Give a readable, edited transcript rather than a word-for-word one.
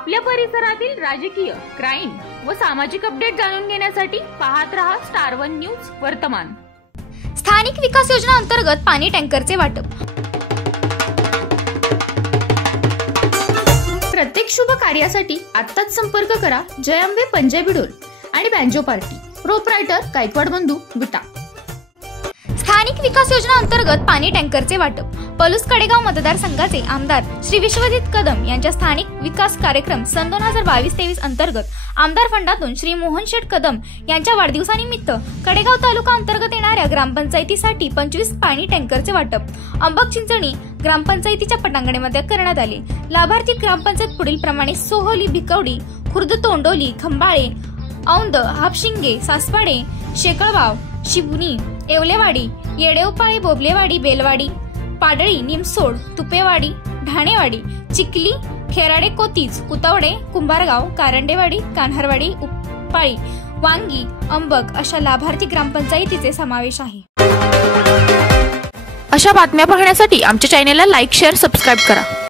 आपल्या परिसरातील राजकीय, क्राईम व सामाजिक अपडेट जाणून घेण्यासाठी पाहत रहा स्टार वन न्यूज वर्तमान। स्थानिक विकास योजना अंतर्गत पाणी टँकरचे वाटप। प्रत्येक शुभ कार्यासाठी आत्ताच संपर्क करा जय अंबे पंजाबी ढोल आणि बँजो पार्टी। प्रोप्रायटर गायकवाड बंधू विटा। स्थानिक विकास योजना अंतर्गत पाणी टँकरचे वाटप। पलूस कडेगाव मतदारसंघाचे आमदार श्री विश्वजित कदम यांच्या स्थानिक विकास कार्यक्रम सन 2022-23 अंतर्गत आमदार फंडातून श्री मोहन शेठ कदम यांच्या वाढदिवसानिमित्त कडेगाव तालुका अंतर्गत येणाऱ्या ग्रामपंचायतीसाठी 25 पाणी टँकरचे वाटप अंबक चिंचणी ग्रामपंचायतीच्या पटांगणेमध्ये करण्यात आले। लाभार्थी ग्रामपंचायत पुढील प्रमाणे सोहोली, भिकवडी, खुर्द तोंडोली, खंबाळे, औंद, हापशिंगे, सासपाडे, शेकळवाव, शिवनी, येवलेवाडी, येडेवपाळे, बोबलेवाडी, बेलवाडी, पाडळी, निमसोड, तुपेवाडी, ढाणेवाडी, चिखली, खेराडे, कोतीज, कुतवडे, कुंभारगाव, कारंडेवाडी, कान्हारवाडी, उपाळी, वांगी, अंबक अशा लाभार्थी ग्रामपंचायतीचे समावेश आहे। अशा बातम्या पाहण्यासाठी आमच्या चॅनेलला लाईक, शेअर, सबस्क्राइब करा।